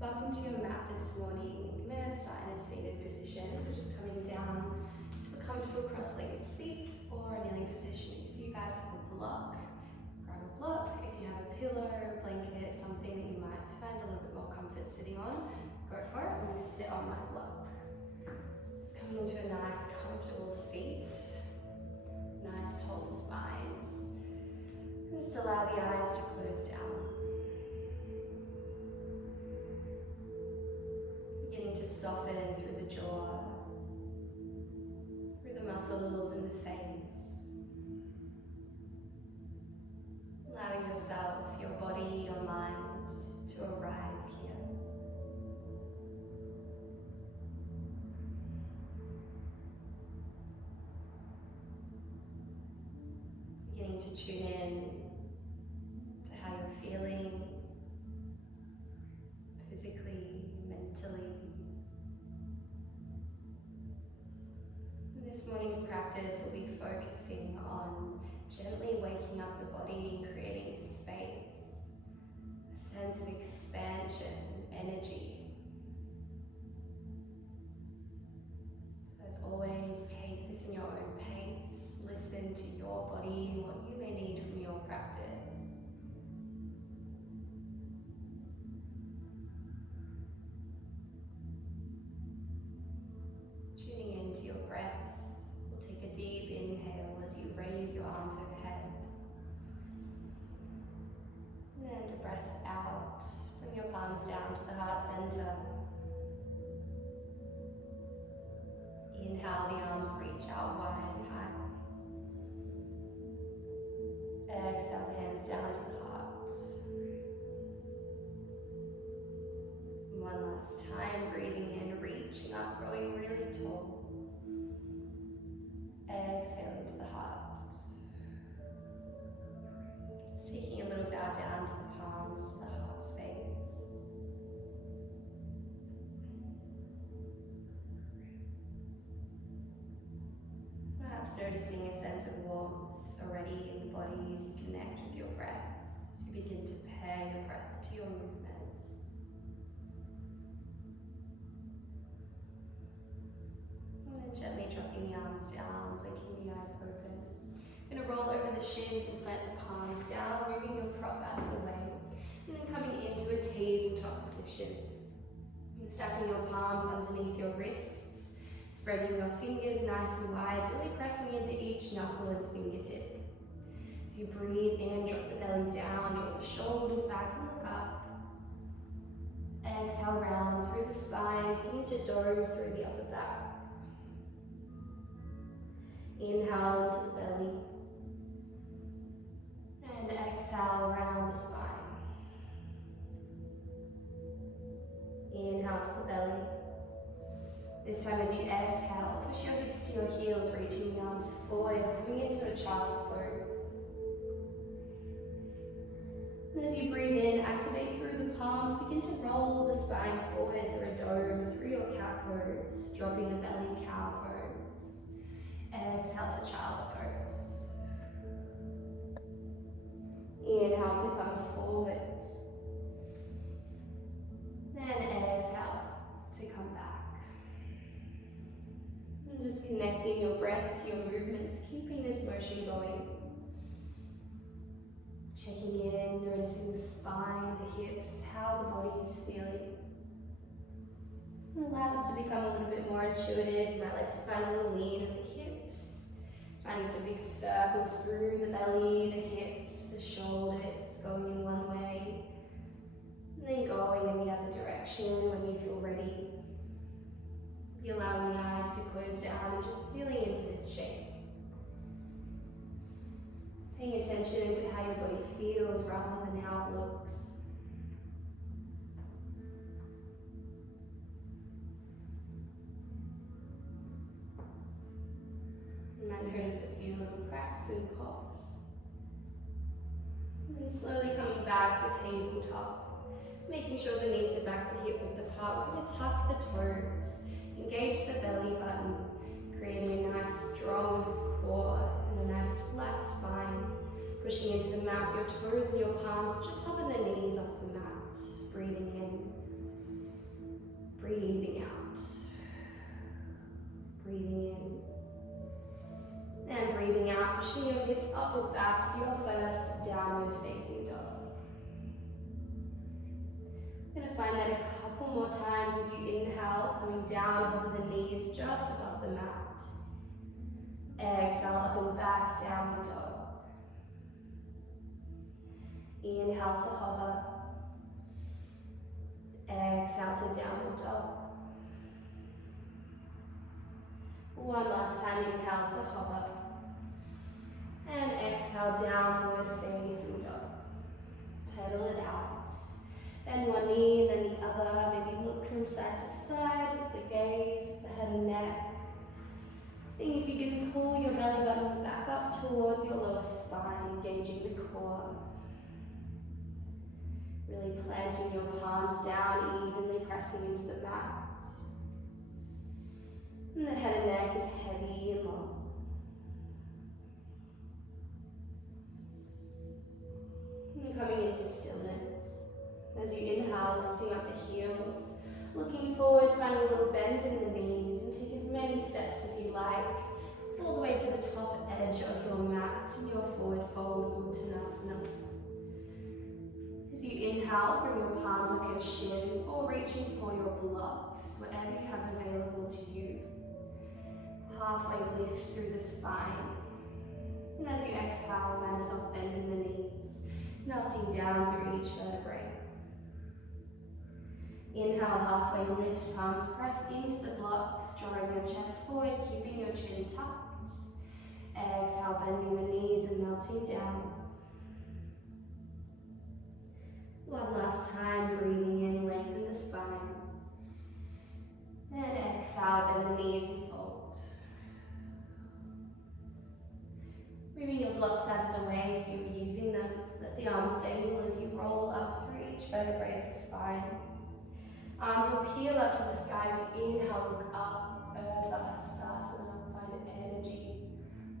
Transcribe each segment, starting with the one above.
Welcome to your mat this morning. I'm going to start in a seated position, so just coming down to a comfortable cross-legged seat or a kneeling position. If you guys have a block, grab a block. If you have a pillow, a blanket, something that you might find a little bit more comfort sitting on, go for it. I'm going to sit on my block. Just coming into a nice comfortable seat, nice tall spines. And just allow the eyes to close down. To soften through the jaw, through the muscles in the face, allowing yourself, your body, your mind to arrive here. Beginning to tune in to how you're feeling physically, mentally. This morning's practice will be focusing on gently waking up the body and creating space, a sense of expansion, energy. So as always, take this in your own pace, listen to your body and what you may need from your practice. Tuning into your breath. Take a deep inhale as you raise your arms overhead. And a breath out. Bring your palms down to the heart center. Inhale, the arms reach out wide and high. Exhale, the hands down to the heart. One last time, breathing in, reaching up, growing really tall. Exhale into the heart. Just taking a little bow down to the palms, to the heart space. Perhaps noticing a sense of warmth already in the body as you connect with your breath, as you begin to pair your breath to your movements. Gently dropping the arms down, blinking the eyes open. You're going to roll over the shins and plant the palms down, moving your prop out of the way. And then coming into a tabletop position. And stacking your palms underneath your wrists, spreading your fingers nice and wide, really pressing into each knuckle and fingertip. As you breathe in, drop the belly down, draw the shoulders back and look up. Exhale, round through the spine, beginning to dome through the upper back. Inhale into the belly, and exhale round the spine. Inhale to the belly. This time as you exhale, push your hips to your heels, reaching the arms forward, coming into a child's pose. And as you breathe in, activate through the palms, begin to roll the spine forward through a dome, through your cat pose, dropping the belly, cow pose. Exhale to child's pose. Inhale to come forward. Then exhale to come back. And just connecting your breath to your movements, keeping this motion going. Checking in, noticing the spine, the hips, how the body is feeling. And allow this to become a little bit more intuitive. You might like to find a little lean of the hips, finding some big circles through the belly, the hips, the shoulders, going in one way, and then going in the other direction when you feel ready. Be allowing the eyes to close down and just feeling into this shape. Paying attention to how your body feels rather than how it looks. You might notice a few little cracks and pops. And then slowly coming back to tabletop, making sure the knees are back to hip width apart. We're going to tuck the toes, engage the belly button, creating a nice strong core and a nice flat spine. Pushing into the mouth, your toes and your palms just hopping the knees off the mat. Breathing in. more times as you inhale, coming down over the knees just above the mat. Exhale, up and back, downward dog. Inhale to hover. Exhale to downward dog. One last time, inhale to hover. And exhale, downward facing dog. Pedal it out. Bend one knee and then the other. Maybe look from side to side with the gaze, the head and neck. Seeing if you can pull your belly button back up towards your lower spine, engaging the core. Really planting your palms down, evenly pressing into the mat. And the head and neck is heavy and long. And coming into stillness. As you inhale, lifting up the heels, looking forward, finding a little bend in the knees, and take as many steps as you like, all the way to the top edge of your mat in your forward fold, Uttanasana. As you inhale, bring your palms up your shins or reaching for your blocks, whatever you have available to you. Halfway lift through the spine. And as you exhale, find a soft bend in the knees, melting down through each vertebrae. Inhale, halfway lift, palms press into the blocks, drawing your chest forward, keeping your chin tucked. Exhale, bending the knees and melting down. One last time, breathing in, lengthen the spine. And exhale, bend the knees and fold. Moving your blocks out of the way if you were using them. Let the arms dangle as you roll up through each vertebrae of the spine. Arms will peel up to the sky as you inhale, look up, Urdhva Hastasana, find energy,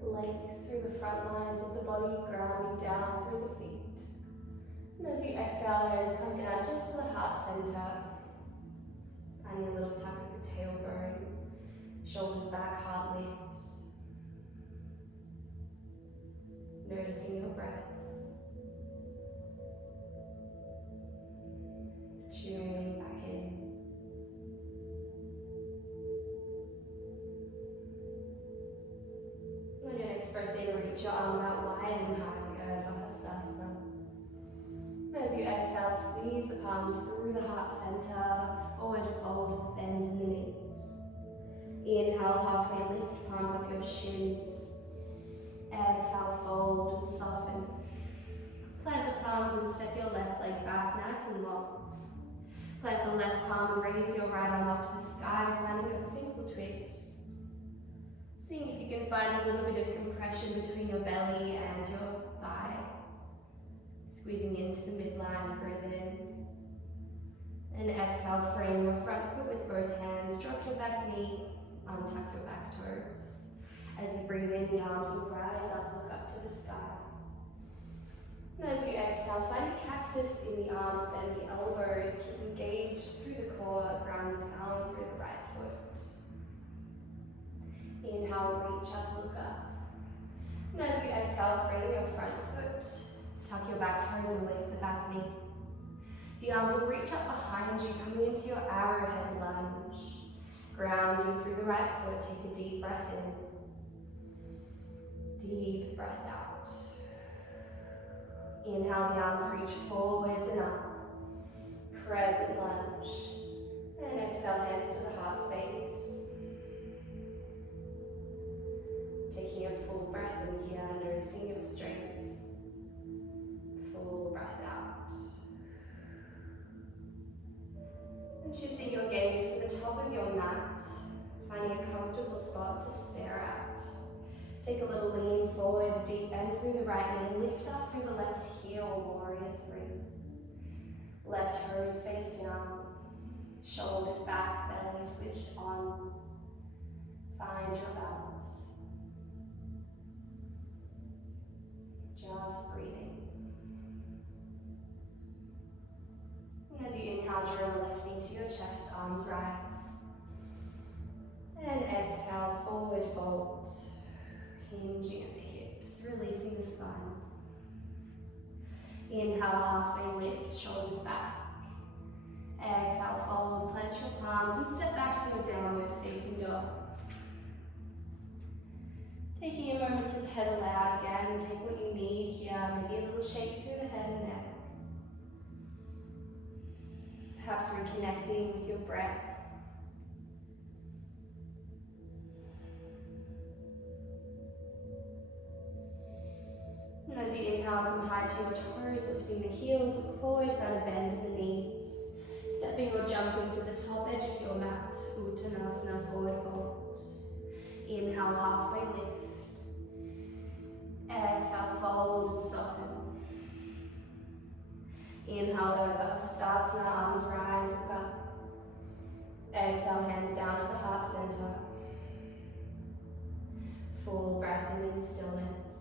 length through the front lines of the body, grounding down through the feet. And as you exhale, hands come down just to the heart center, finding a little tuck at the tailbone, shoulders back, heart lifts. Noticing your breath. Tuning back in. On your next breath in, reach your arms out wide and high, Urdhva Hastasana. As you exhale, squeeze the palms through the heart center, forward fold, bend in the knees. Inhale, halfway lift, palms up your shins. Exhale, fold and soften. Plant the palms and step your left leg back, nice and long. Plant the left palm and raise your right arm up to the sky, finding a simple twist. Seeing if you can find a little bit of compression between your belly and your thigh. Squeezing into the midline, breathe in. And exhale, frame your front foot with both hands, drop your back knee, untuck your back toes. As you breathe in, the arms will rise up, look up to the sky. And as you exhale, find a cactus in the arms, bend the elbows, keep engaged through the core, ground down through the right foot. Inhale, reach up, look up. And as you exhale, frame your front foot, tuck your back toes and lift the back knee. The arms will reach up behind you, coming into your arrowhead lunge. Grounding through the right foot, take a deep breath in. Deep breath out. Inhale, the arms reach forwards and up. Crescent lunge. And exhale, hands to the heart space. Taking a full breath in here, noticing your strength. Full breath out. And shifting your gaze to the top of your mat, finding a comfortable spot to stare at. Take a little lean forward, a deep bend through the right knee, and lift up through the left heel, warrior three. Left toes face down, shoulders back, belly switched on. Find your balance. Just breathing. And as you inhale, draw the left knee to your chest, arms rise. And exhale, forward fold. Hinging at the hips, releasing the spine. Inhale, halfway lift, shoulders back. Exhale, fold, plant arms and step back to your downward facing dog. Taking a moment to pedal out again, take what you need here, maybe a little shake through the head and neck. Perhaps reconnecting with your breath. And as you inhale, come high to your toes, lifting the heels forward, find a bend in the knees. Stepping or jumping to the top edge of your mat, Uttanasana, forward fold. Inhale, halfway lift. Exhale, fold and soften. Inhale over Hastasana, arms rise, look up. Exhale, hands down to the heart center. Full breath in stillness.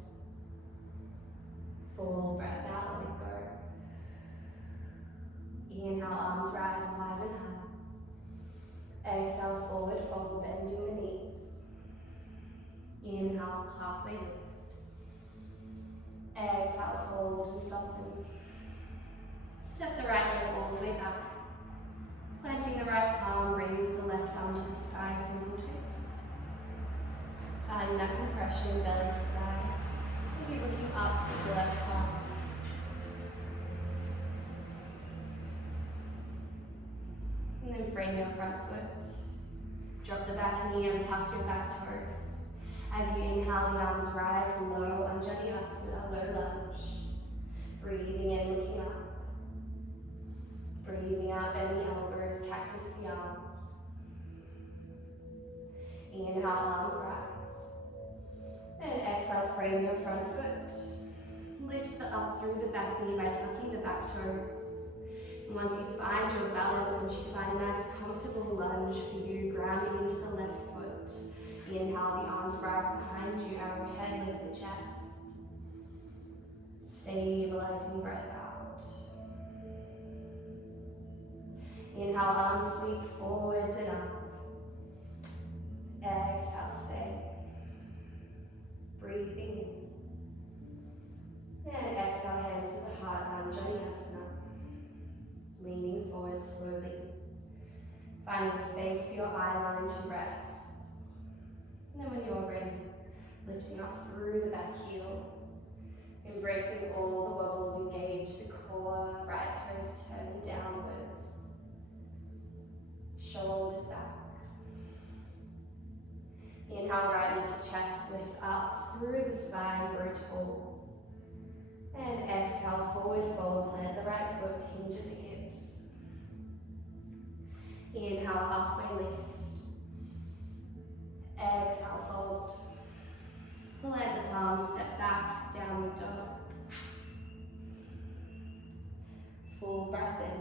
Full breath out, let it go. Inhale, arms rise wide and high. Exhale, forward fold, bending the knees. Inhale, halfway lift. Exhale, fold and soften. Step the right leg all the way back. Planting the right palm, raise the left arm to the sky, simple twist. Finding that compression, belly to thigh. Maybe looking up to the left palm. And then frame your front foot. Drop the back knee and tuck your back toes. As you inhale, the arms rise low, Anjali-asana, low lunge. Breathing in, looking up. Breathing out, bend the elbows, cactus the arms. Inhale, arms rise. And exhale, frame your front foot. Lift up through the back knee by tucking the back toes. And once you find your balance and you find a nice comfortable lunge for you, grounding into the left foot. Inhale, the arms rise behind you, arrowhead, lift the chest. Stabilizing breath out. Inhale, arms sweep forwards and up. Exhale, stay. Breathing in. And exhale, hands to the heart, Anjali-asana. Leaning forward slowly. Finding the space for your eye line to rest. And then when you're ready, lifting up through the back heel. Embracing all the wobbles, engage the core, right toes turn downwards. Shoulders back. Inhale, right into chest, lift up through the spine, grow tall. And exhale, forward fold, plant the right foot, hinge at the hips. Inhale, halfway lift. Exhale, fold. Plant the palms, step back, downward dog. Full breath in.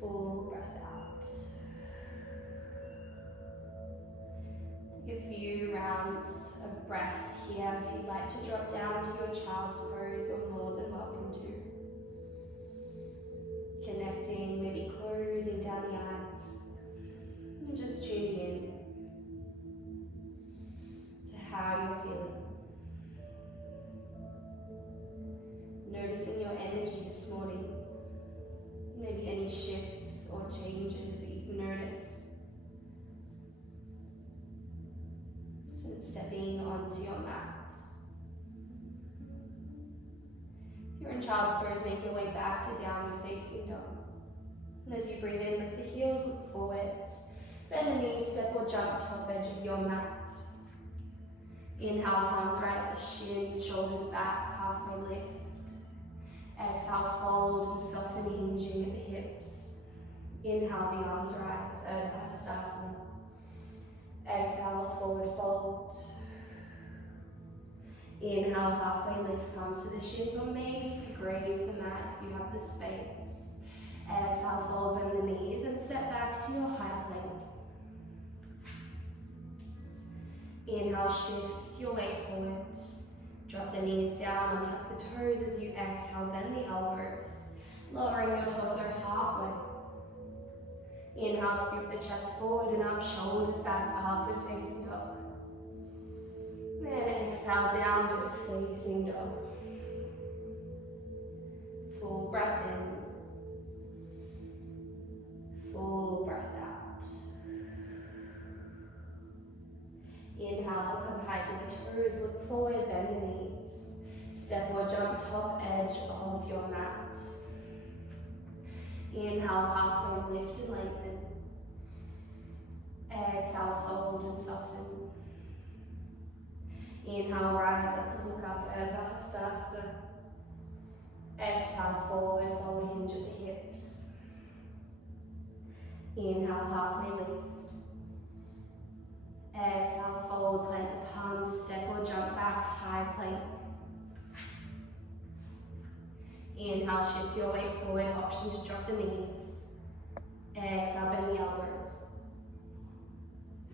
Full breath out. Take a few rounds of breath here. If you'd like to drop down to your child's pose, you're more than welcome to. Connecting, maybe closing down the eyes. And just tuning in to how you're feeling. Noticing your energy this morning. Maybe any shifts or changes that you've noticed. Since stepping onto your mat. If you're in child's pose, make your way back to downward facing dog. And as you breathe in, lift the heels, look forward. Bend the knees, step or jump top edge of your mat. Inhale, palms right at the shins, shoulders back, halfway lift. Exhale, fold and soften, hinging at the hips. Inhale, the arms rise, Urdhva Hastasana. Exhale, forward fold. Inhale, halfway lift, palms to the shins, or maybe to graze the mat if you have the space. Exhale, fold, bend the knees and step back to your high plank. Inhale, shift your weight forward. Drop the knees down and tuck the toes as you exhale, bend the elbows. Lowering your torso halfway. Inhale, scoop the chest forward and up, shoulders back, upward facing dog. Then exhale, downward facing dog. Full breath in. Inhale, come high to the toes, look forward, bend the knees. Step or jump top edge of your mat. Inhale, halfway lift and lengthen. Exhale, fold and soften. Inhale, rise up and look up, Urdhva Hastasana. Exhale, forward, fold, hinge at the hips. Inhale, halfway lift. Exhale, fold, plant the palms, step or jump back, high plank. Inhale, shift your weight forward, option to drop the knees. Exhale, bend the elbows.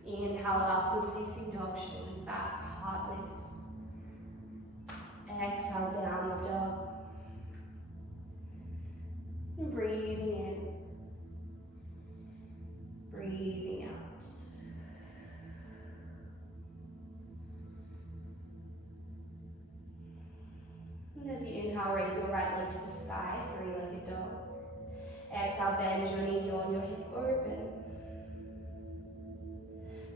Inhale, upward facing dog, shoulders back, heart lifts. Exhale, downward dog. And breathing in. Breathing out. And as you inhale, raise your right leg to the sky, three-legged dog. Exhale, bend your knee, yawn your hip open.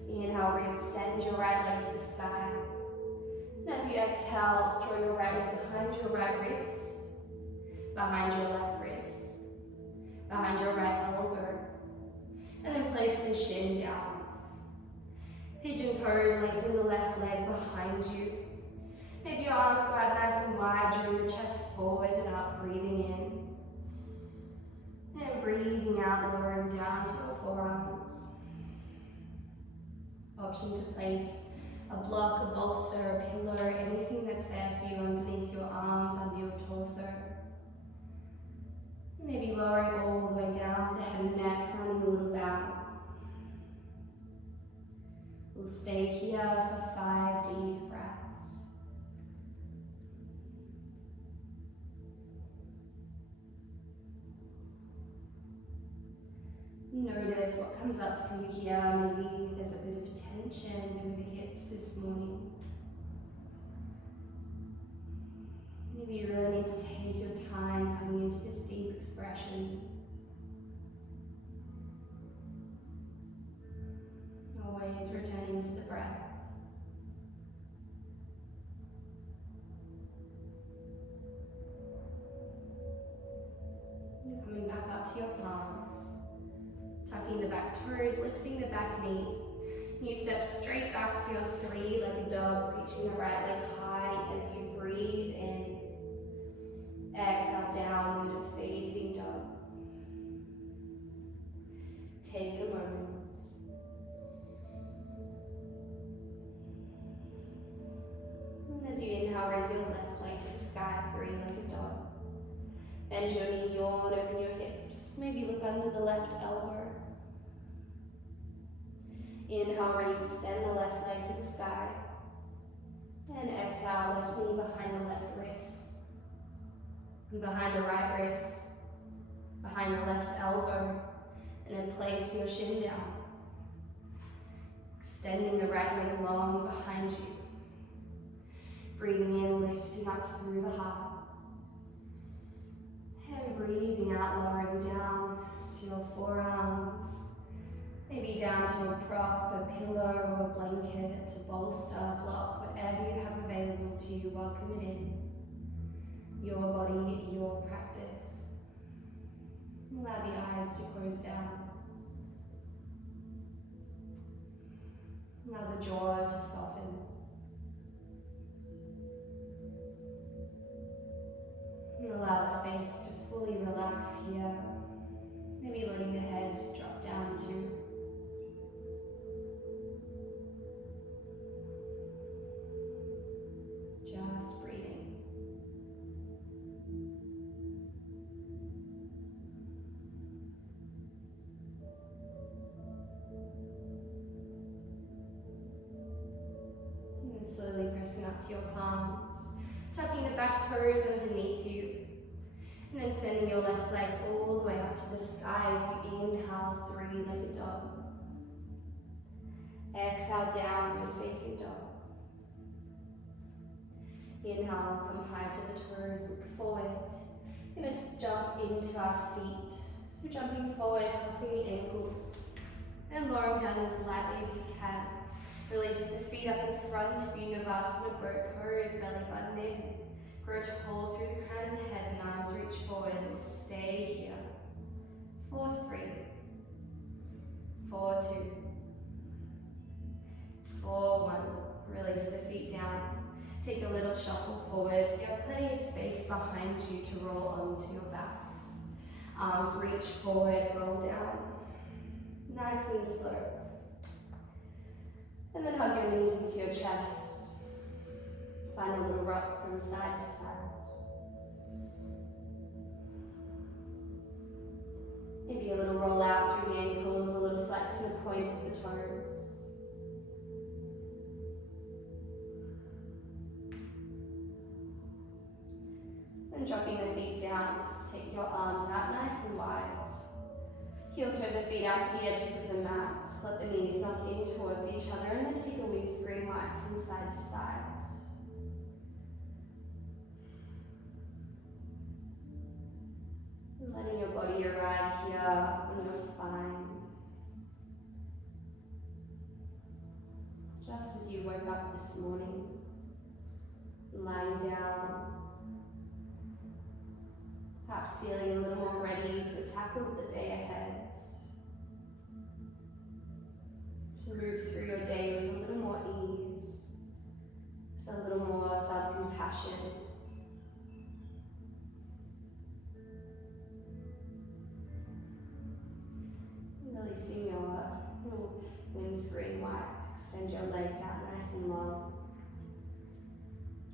Inhale, re-extend your right leg to the sky. And as you exhale, draw your right leg behind your right wrist, behind your left wrist, behind your right elbow. And then place the shin down. Pigeon pose, lengthen the left leg behind you. Maybe your arms go out nice and wide, drawing the chest forward and up, breathing in. And breathing out, lowering down to your forearms. Option to place a block, a bolster, a pillow, anything that's there for you underneath your arms, under your torso. Maybe lowering all the way down the head and neck, finding a little bow. We'll stay here for 5 deep breaths. Notice what comes up for you here. Maybe there's a bit of tension through the hips this morning. Maybe you really need to take your time coming into this deep expression. Always returning to the breath. And coming back up to your palms. Tucking the back toes, lifting the back knee. You step straight back to your three-legged dog, reaching the right leg high as you breathe in. Exhale, downward facing dog. Take a moment. And as you inhale, raise your left leg to the sky, three-legged dog. Bend your knee, yawn, open your hips. Maybe look under the left elbow. Inhale, re-extend the left leg to the sky. And exhale, left knee behind the left wrist. And behind the right wrist. Behind the left elbow. And then place your shin down. Extending the right leg long behind you. Breathing in, lifting up through the heart. And breathing out, lowering down to your forearms. Maybe down to a prop, a pillow, or a blanket, a bolster, block, whatever you have available to you, welcome it in. Your body, your practice. Allow the eyes to close down. Allow the jaw to soften. And allow the face to fully relax here. Maybe letting the head drop down too. Just breathing. And then slowly pressing up to your palms, tucking the back toes underneath you. And then sending your left leg all the way up to the sky as you inhale, three-legged dog. Exhale, downward facing dog. Inhale, come high to the toes, look forward. We're going to jump into our seat. So jumping forward, crossing the ankles, and lowering down as lightly as you can. Release the feet up in front of you, Navasana, boat pose, belly button in. Grow tall through the crown of the head, the arms reach forward and stay here. 4, 3, 4, 2, 4, 1. Release the feet down. Take a little shuffle forwards. You have plenty of space behind you to roll onto your backs. Arms reach forward, roll down. Nice and slow. And then hug your knees into your chest. Find a little rock from side to side. Maybe a little roll out through the ankles, a little flex and a point of the toes. And dropping the feet down, take your arms out nice and wide. Heel toe the feet out to the edges of the mat. Just let the knees knock in towards each other and then take a windscreen wipe from side to side. And letting your body arrive here on your spine. Just as you woke up this morning, lying down. Perhaps feeling a little more ready to tackle the day ahead. To move through your day with a little more ease, with a little more self-compassion. Releasing your little windscreen wipe. Extend your legs out nice and long.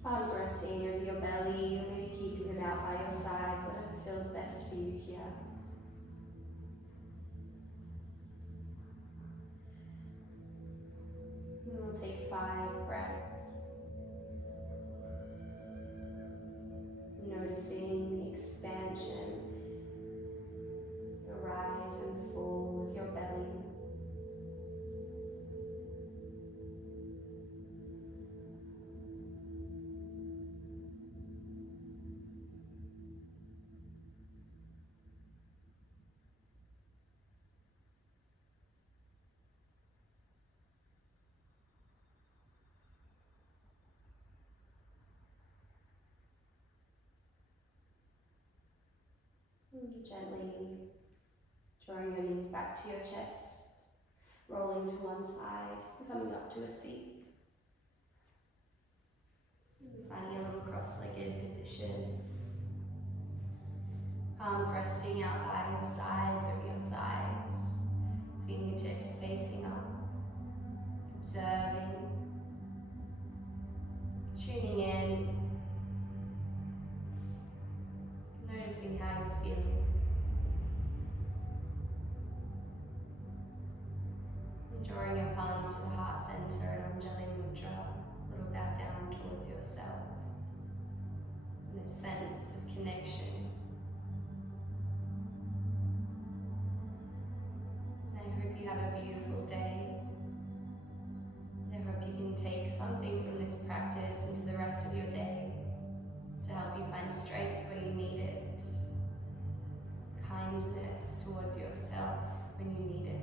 Palms resting over your belly, or maybe keeping them out by your sides, whatever feels best for you here. And we'll take 5 breaths. Noticing the expansion, the rise and fall of your belly. Gently drawing your knees back to your chest, rolling to one side, coming up to a seat. Finding a little cross-legged position. Palms resting out by your sides, over your thighs, fingertips facing up. Observing, tuning in, noticing how you're feeling. Drawing your palms to the heart center and Anjali Mudra, a little bow down towards yourself. And a sense of connection. I hope you have a beautiful day. I hope you can take something from this practice into the rest of your day to help you find strength where you need it, kindness towards yourself when you need it.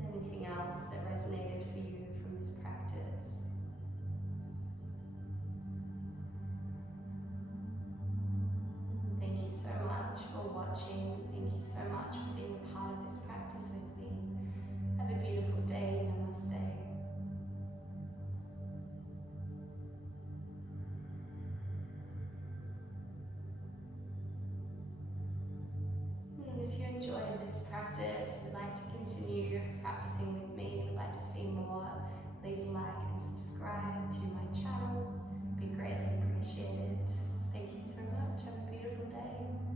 Anything else that resonated for you from this practice. And thank you so much for watching. Thank you so much for being a part of this practice with me. Have a beautiful day. Namaste. If you enjoyed this practice, would like to continue practicing with me, would like to see more, please like and subscribe to my channel. It'd be greatly appreciated. Thank you so much. Have a beautiful day.